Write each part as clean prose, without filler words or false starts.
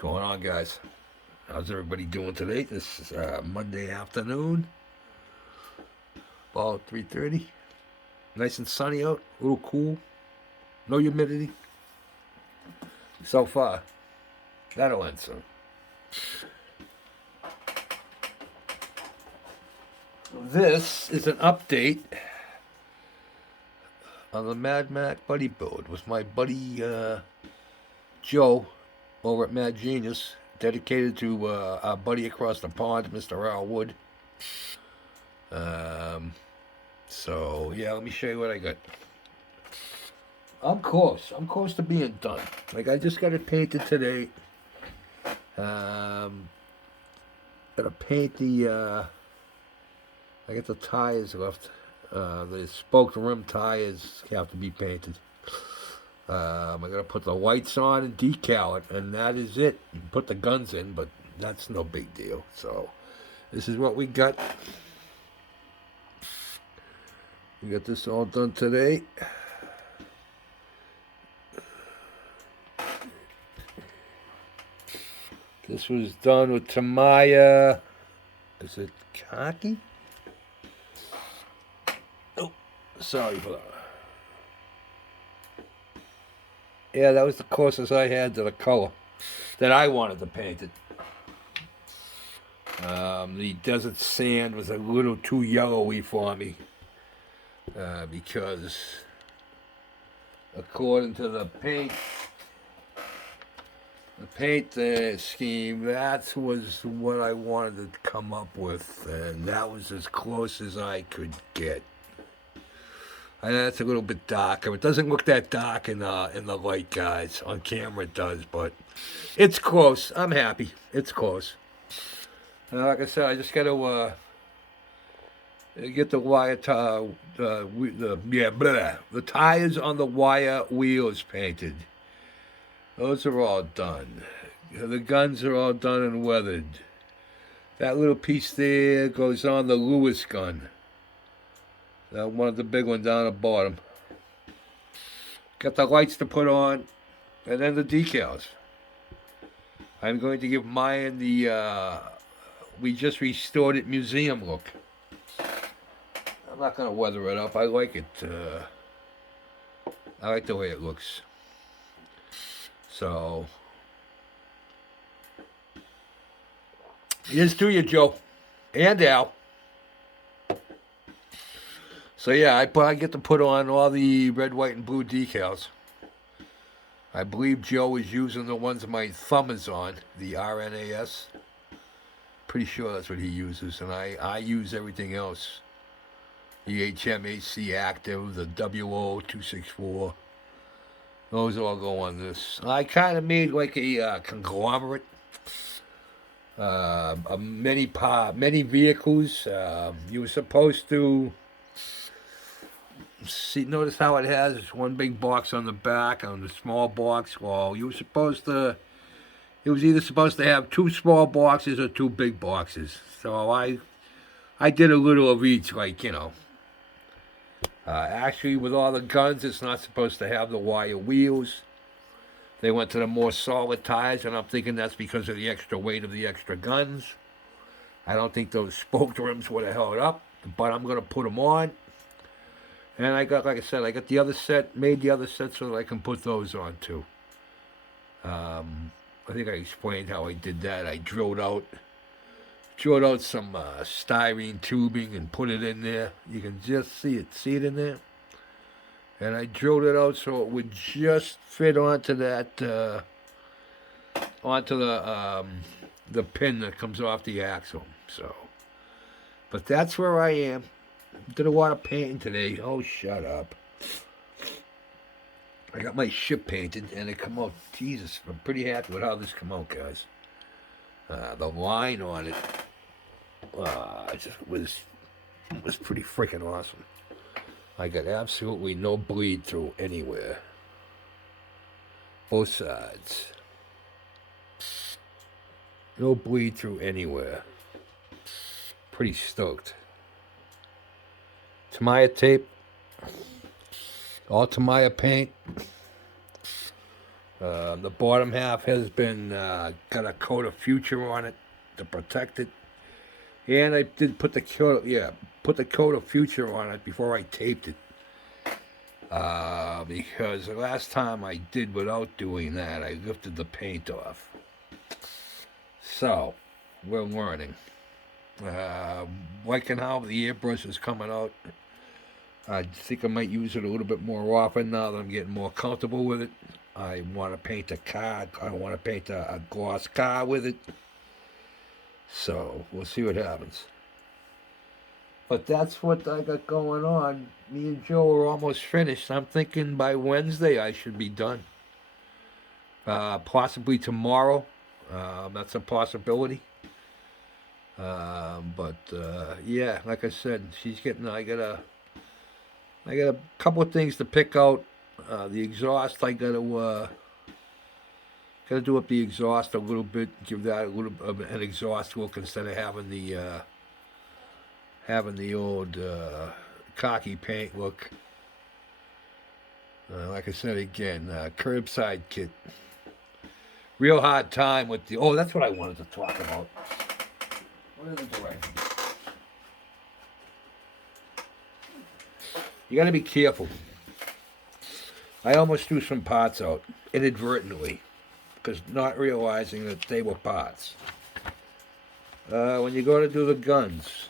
going on, guys? How's everybody doing today? This is Monday afternoon, about 3:30. Nice and sunny out, a little cool, no humidity. So far, that'll end soon. This is an update on the Mad Mac Buddy build with my buddy Joe over at Mad Genius, dedicated to our buddy across the pond, Mr. Al Wood. So yeah, let me show you what I got. I'm close. I'm close to being done. Like, I just got it painted today. Gotta paint the. I got the tires left. The spoked rim tires have to be painted. I gotta put the lights on and decal it, and that is it. You can put the guns in, but that's no big deal. So, this is what we got. We got this all done today. This was done with Tamiya. Is it khaki? Oh, sorry for that. Yeah, that was the closest I had to the color that I wanted to paint it. The desert sand was a little too yellowy for me because, according to the paint scheme, that was what I wanted to come up with, and that was as close as I could get. I know it's a little bit darker. It doesn't look that dark in the light, guys. On camera it does, but it's close. I'm happy. It's close. Like I said, I just got to get the wire the tires on the wire wheels painted. Those are all done. The guns are all done and weathered. That little piece there goes on the Lewis gun. That one of the big one down the bottom. Got the lights to put on, and then the decals. I'm going to give mine the we just restored it museum look. I'm not going to weather it up. I like it. I like the way it looks. So, here's to you, Joe, and Al. So yeah, I get to put on all the red, white, and blue decals. I believe Joe is using the ones my thumb is on, the RNAS. Pretty sure that's what he uses, and I use everything else. The HMAC Active, the WO264. Those all go on this. I kind of made like a conglomerate. Many vehicles. You were supposed to see. Notice how it has one big box on the back, on the small box. Well, you were supposed to. It was either supposed to have two small boxes or two big boxes. So I did a little of each, like, you know. Actually, with all the guns, it's not supposed to have the wire wheels. They went to the more solid tires, and I'm thinking that's because of the extra weight of the extra guns. I don't think those spoked rims would have held up, but I'm going to put them on. And I got, like I said, I got the other set, made the other set so that I can put those on too. I think I explained how I did that. I drilled out some styrene tubing and put it in there. You can just see it in there. And I drilled it out so it would just fit onto that, onto the pin that comes off the axle. So, but that's where I am. Did a lot of painting today. Oh, shut up. I got my ship painted and it come out. Jesus, I'm pretty happy with how this come out, guys. The line on it just was pretty freaking awesome. I got absolutely no bleed through anywhere. Both sides. No bleed through anywhere. Pretty stoked. Tamiya tape. All Tamiya paint. The bottom half has been got a coat of Future on it to protect it, and I did put the coat of Future on it before I taped it. Because the last time I did without doing that, I lifted the paint off. So, we're learning. Liking how the airbrush is coming out. I think I might use it a little bit more often now that I'm getting more comfortable with it. I want to paint a car. I want to paint a gloss car with it. So, we'll see what happens. But that's what I got going on. Me and Joe are almost finished. I'm thinking by Wednesday I should be done. Possibly tomorrow. That's a possibility. Yeah, like I said, she's getting. I got a couple of things to pick out. The exhaust, I gotta do up the exhaust a little bit. Give that a little an exhaust look instead of having the old cocky paint look. Like I said again, curbside kit. Real hard time with the. Oh, that's what I wanted to talk about. What is the direction? You got to be careful. I almost threw some parts out inadvertently because not realizing that they were parts. When you go to do the guns.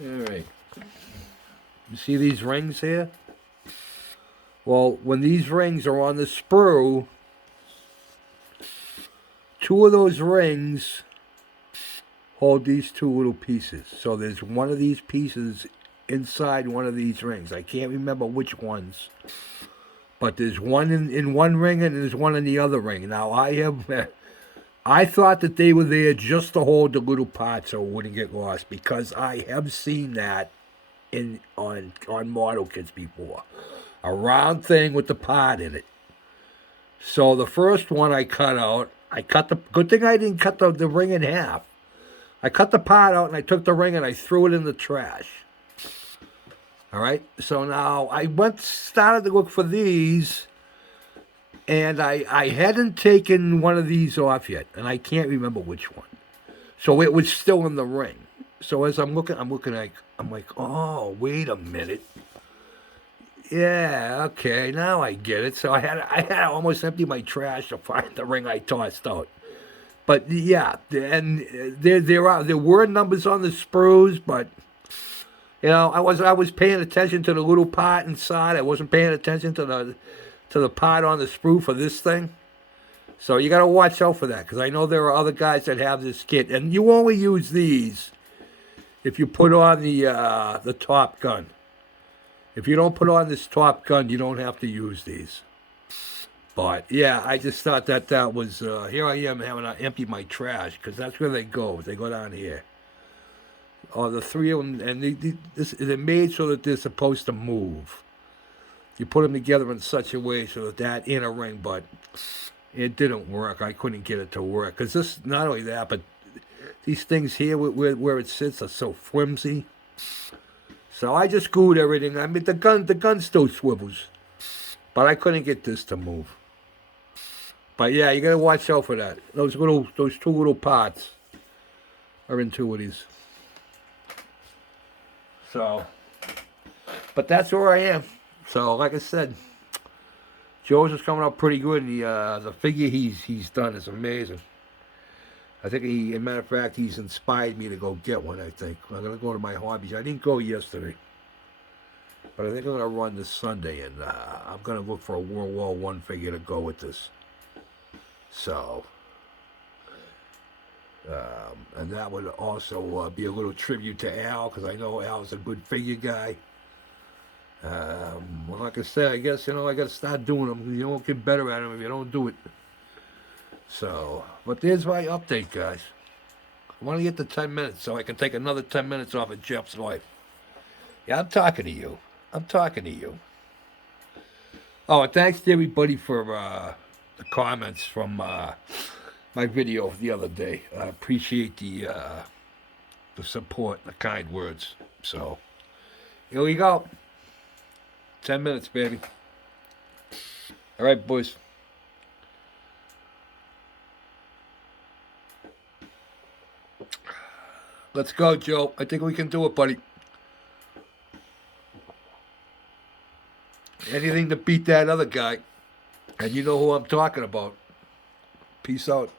Alright. You see these rings here? Well, when these rings are on the sprue, two of those rings hold these two little pieces. So there's one of these pieces inside one of these rings. I can't remember which ones. But there's one in one ring and there's one in the other ring. Now I thought that they were there just to hold the little parts so it wouldn't get lost, because I have seen that on model kits before. A round thing with the part in it. So the first one I cut out, good thing I didn't cut the ring in half. I cut the part out and I took the ring and I threw it in the trash. All right, so now I started to look for these, and I hadn't taken one of these off yet, and I can't remember which one. So it was still in the ring. So as I'm looking I'm like, oh, wait a minute. Yeah, okay, now I get it. So I had to almost empty my trash to find the ring I tossed out. But yeah, and there were numbers on the sprues, but you know, I was paying attention to the little part inside. I wasn't paying attention to the part on the sprue for this thing. So you got to watch out for that, because I know there are other guys that have this kit, and you only use these if you put on the Top Gun. If you don't put on this Top Gun, you don't have to use these. But yeah, I just thought that was here I am having to empty my trash, because that's where they go. They go down here. Oh, the three of them, and they're made so that they're supposed to move. You put them together in such a way so that in a ring, but it didn't work. I couldn't get it to work, because this, not only that, but these things here where it sits are so flimsy. So I just glued everything. I mean, the gun still swivels, but I couldn't get this to move. But yeah, you gotta watch out for that. Those two little parts are in two of these. So, but that's where I am. So, like I said, Joe's is coming out pretty good. The figure he's done is amazing. I think as a matter of fact, he's inspired me to go get one, I think. I'm going to go to my hobbies. I didn't go yesterday, but I think I'm going to run this Sunday, and I'm going to look for a World War I figure to go with this. So, and that would also be a little tribute to Al, because I know Al's a good figure guy. Well, like I said, I guess, I got to start doing them. You don't get better at them if you don't do it. So, but there's my update, guys. I want to get to 10 minutes so I can take another 10 minutes off of Jeff's life. Yeah, I'm talking to you. Oh, and thanks to everybody for the comments from my video the other day. I appreciate the support, the kind words. So, here we go. 10 minutes, baby. All right, boys. Let's go, Joe. I think we can do it, buddy. Anything to beat that other guy. And you know who I'm talking about. Peace out.